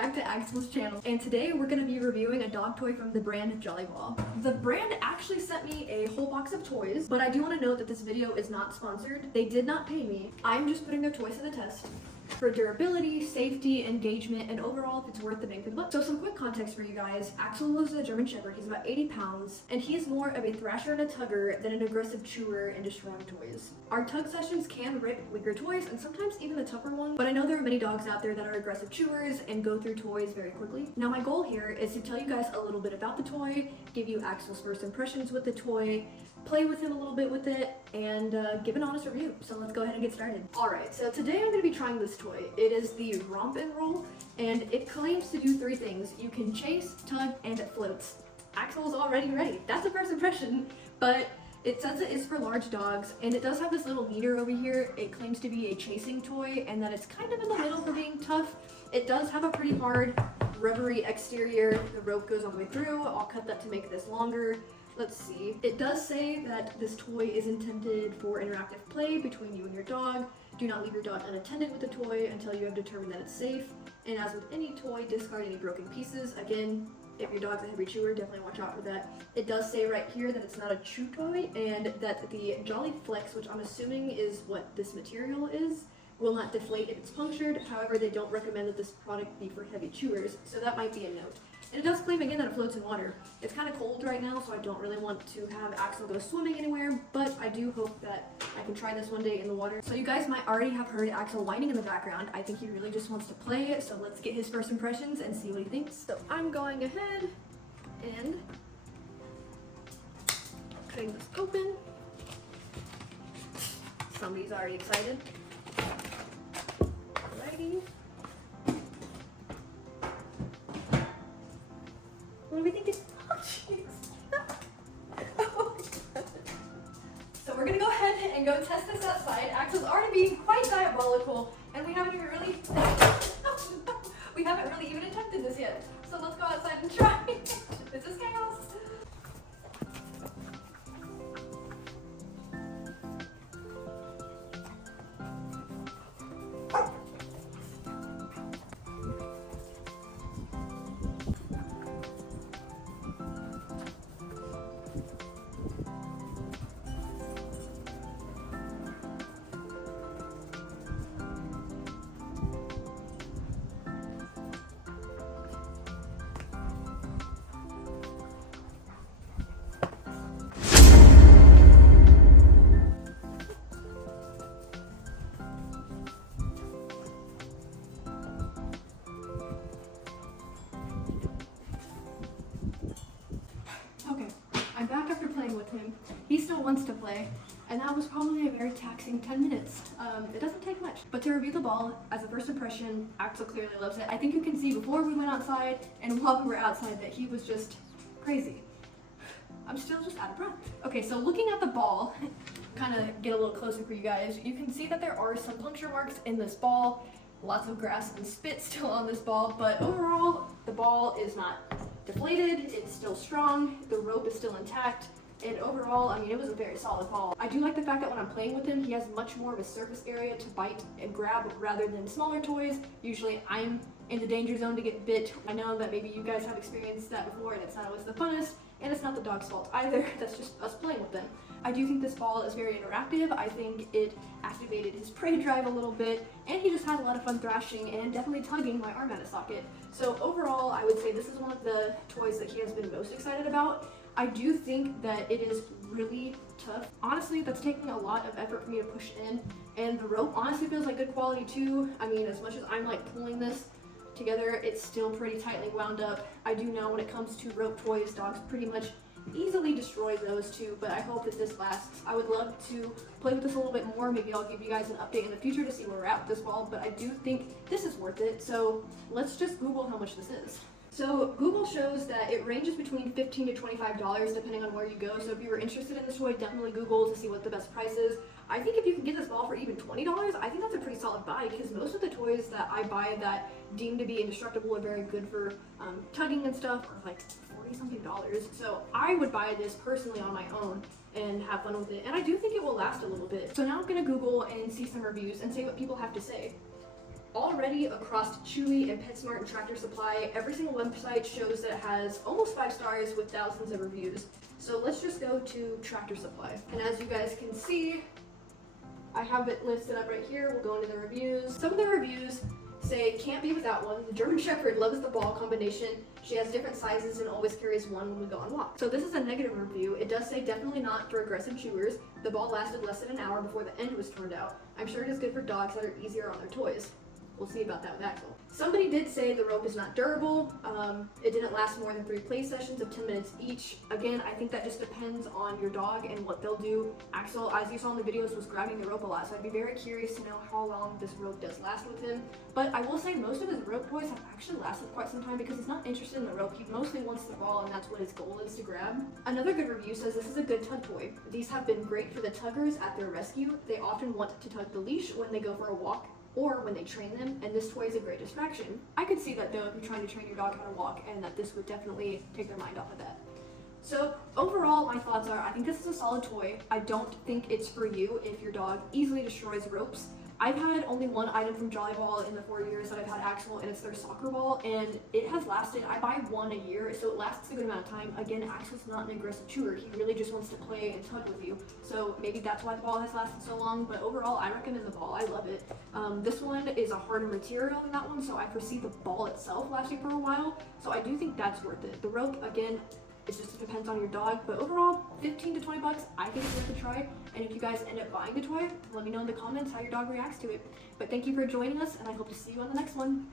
back to Axel's channel, and today we're going to be reviewing a dog toy from the brand Jollyball. The brand actually sent me a whole box of toys, but I do want to note that this video is not sponsored. They did not pay me. I'm just putting their toys to the test for durability, safety, engagement, and overall if it's worth the bang for the buck. So some quick context for you guys. Axel is a German Shepherd. He's about 80 pounds, and he is more of a thrasher and a tugger than an aggressive chewer and destroying toys. Our tug sessions can rip weaker toys, and sometimes even the tougher ones, but I know there are many dogs out there that are aggressive chewers and go through toys very quickly. Now my goal here is to tell you guys a little bit about the toy, give you Axel's first impressions with the toy, play with him a little bit with it, and give an honest review. So let's go ahead and get started. Alright, so today I'm going to be trying this toy. It is the Romp and Roll, and it claims to do 3 things. You can chase, tug, and it floats. Axel's already ready. That's a first impression, but it says it is for large dogs, and it does have this little meter over here. It claims to be a chasing toy, and that it's kind of in the middle for being tough. It does have a pretty hard, rubbery exterior. The rope goes all the way through. I'll cut that to make this longer. Let's see. It does say that this toy is intended for interactive play between you and your dog. Do not leave your dog unattended with the toy until you have determined that it's safe. And as with any toy, discard any broken pieces. Again, if your dog's a heavy chewer, definitely watch out for that. It does say right here that it's not a chew toy, and that the Jolly Flex, which I'm assuming is what this material is, will not deflate if it's punctured. However, they don't recommend that this product be for heavy chewers, so that might be a note. And it does claim again that it floats in water. It's kind of cold right now, so I don't really want to have Axel go swimming anywhere, but I do hope that I can try this one day in the water. So you guys might already have heard Axel whining in the background. I think he really just wants to play, so let's get his first impressions and see what he thinks. So I'm going ahead and cutting this open. Somebody's already excited. Alrighty. What do we think it's? Oh, jeez. Oh, so we're gonna go ahead and go test this outside. Axel's already being quite diabolical, and we haven't even really even attempted this yet. So let's go outside and try. This is chaos. I'm back after playing with him. He still wants to play, and that was probably a very taxing 10 minutes. It doesn't take much. But to review the ball, as a first impression, Axel clearly loves it. I think you can see before we went outside and while we were outside that he was just crazy. I'm still just out of breath. Okay, so looking at the ball, kind of get a little closer for you guys, you can see that there are some puncture marks in this ball. Lots of grass and spit still on this ball, but overall, the ball is not deflated, it's still strong, the rope is still intact, and overall, I mean, it was a very solid ball. I do like the fact that when I'm playing with him, he has much more of a surface area to bite and grab rather than smaller toys. Usually I'm in the danger zone to get bit. I know that maybe you guys have experienced that before, and it's not always the funnest, and it's not the dog's fault either. That's just us playing with them. I do think this ball is very interactive. I think it activated his prey drive a little bit, and he just had a lot of fun thrashing and definitely tugging my arm out of socket. So overall, I would say this is one of the toys that he has been most excited about. I do think that it is really tough. Honestly, that's taking a lot of effort for me to push in, and the rope honestly feels like good quality too. I mean, as much as I'm like pulling this together, it's still pretty tightly wound up. I do know when it comes to rope toys, dogs pretty much easily destroy those two, but I hope that this lasts. I would love to play with this a little bit more. Maybe I'll give you guys an update in the future to see where we're at with this ball, but I do think this is worth it. So let's just Google how much this is. So Google shows that it ranges between $15 to $25 depending on where you go. So if you were interested in this toy, definitely Google to see what the best price is. I think if you can get this ball for even $20, I think that's a pretty solid buy, because most of the toys that I buy that deem to be indestructible are very good for tugging and stuff are like $40-something. So I would buy this personally on my own and have fun with it, and I do think it will last a little bit. So now I'm gonna Google and see some reviews and see what people have to say. already across Chewy and PetSmart and Tractor Supply. Every single website shows that it has almost 5 stars with thousands of reviews. So let's just go to Tractor Supply. And as you guys can see, I have it listed up right here. We'll go into the reviews. Some of the reviews say, can't be without one. The German Shepherd loves the ball combination. She has different sizes and always carries one when we go on walks. So this is a negative review. It does say definitely not for aggressive chewers. The ball lasted less than an hour before the end was turned out. I'm sure it is good for dogs that are easier on their toys. We'll see about that with Axel. Somebody did say the rope is not durable. It didn't last more than 3 play sessions of 10 minutes each. Again, I think that just depends on your dog and what they'll do. Axel, as you saw in the videos, was grabbing the rope a lot, so I'd be very curious to know how long this rope does last with him. But I will say most of his rope toys have actually lasted quite some time because he's not interested in the rope. He mostly wants the ball, and that's what his goal is to grab. Another good review says this is a good tug toy. These have been great for the tuggers at their rescue. They often want to tug the leash when they go for a walk or when they train them, and this toy is a great distraction. I could see that though if you're trying to train your dog how to walk, and that this would definitely take their mind off of that. So overall, my thoughts are, I think this is a solid toy. I don't think it's for you if your dog easily destroys ropes. I've had only one item from Jolly Ball in the 4 years that I've had Axel, and it's their soccer ball, and it has lasted, I buy one a year, so it lasts a good amount of time. Again, Axel's not an aggressive chewer. He really just wants to play and tug with you, so maybe that's why the ball has lasted so long, but overall, I recommend the ball. I love it. This one is a harder material than that one, so I foresee the ball itself lasting for a while, so I do think that's worth it. The rope, again, it just depends on your dog, but overall, 15 to 20 bucks, I think it's worth a try. And if you guys end up buying the toy, let me know in the comments how your dog reacts to it. But thank you for joining us, and I hope to see you on the next one.